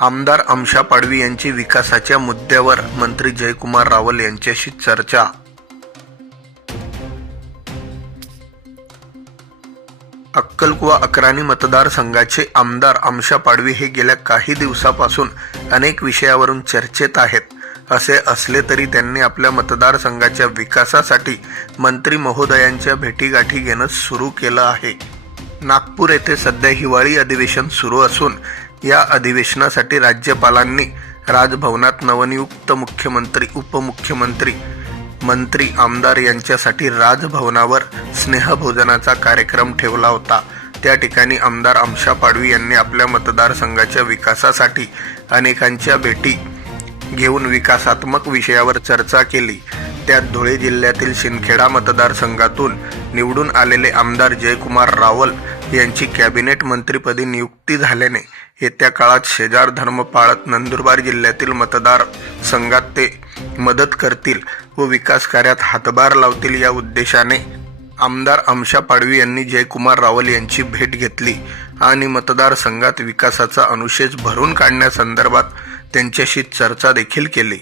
आमदार आमशा पाडवी यांची विकासाच्या मुद्द्यावर मंत्री जयकुमार रावल यांच्याशी चर्चा. अक्कलकुवा अकराणी मतदारसंघाचे आमदार आमशा पाडवी हे गेल्या काही दिवसापासून अनेक विषयावरून चर्चेत आहेत. असे असले तरी त्यांनी आपल्या मतदारसंघाच्या विकासासाठी मंत्री महोदयांच्या भेटीगाठी घेणं सुरू केलं आहे. नागपूर येथे सध्या हिवाळी अधिवेशन सुरू असून या अधिवेशनासाठी राज्यपालांनी राजभवनात नवनियुक्त मुख्यमंत्री उपमुख्यमंत्री मंत्री आमदार यांच्यासाठी राजभवनावर स्नेहभोजनाचा कार्यक्रम ठेवला होता. त्या ठिकाणी आमदार आमशा पाडवी यांनी आपल्या मतदारसंघाच्या विकासासाठी अनेकांच्या भेटी घेऊन विकासात्मक विषयावर चर्चा केली. त्यात धुळे जिल्ह्यातील शिंदखेडा मतदारसंघातून निवडून आलेले आमदार जयकुमार रावल यांची कॅबिनेट मंत्रीपदी नियुक्ती झाल्याने येत्या काळात शेजार धर्म पाळत नंदुरबार जिल्ह्यातील मतदार संघात ते मदत करतील व विकास कार्यात हातभार लावतील या उद्देशाने आमदार आमशा पाडवी यांनी जयकुमार रावल यांची भेट घेतली आणि मतदारसंघात विकासाचा अनुशेष भरून काढण्यासंदर्भात त्यांच्याशी चर्चा देखील केली.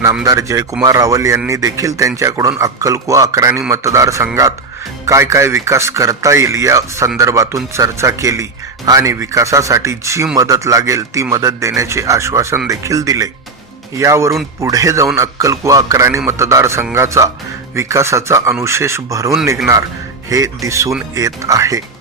नामदार जयकुमार रावल यांनी देखील त्यांच्याकडून अक्कलकुवा अकराणी मतदारसंघात काय काय विकास करता येईल या संदर्भातून चर्चा केली आणि विकासासाठी जी मदत लागेल ती मदत देण्याचे आश्वासन देखील दिले. यावरून पुढे जाऊन अक्कलकुवा अकराणी मतदारसंघाचा विकासाचा अनुशेष भरून निघणार हे दिसून येत आहे.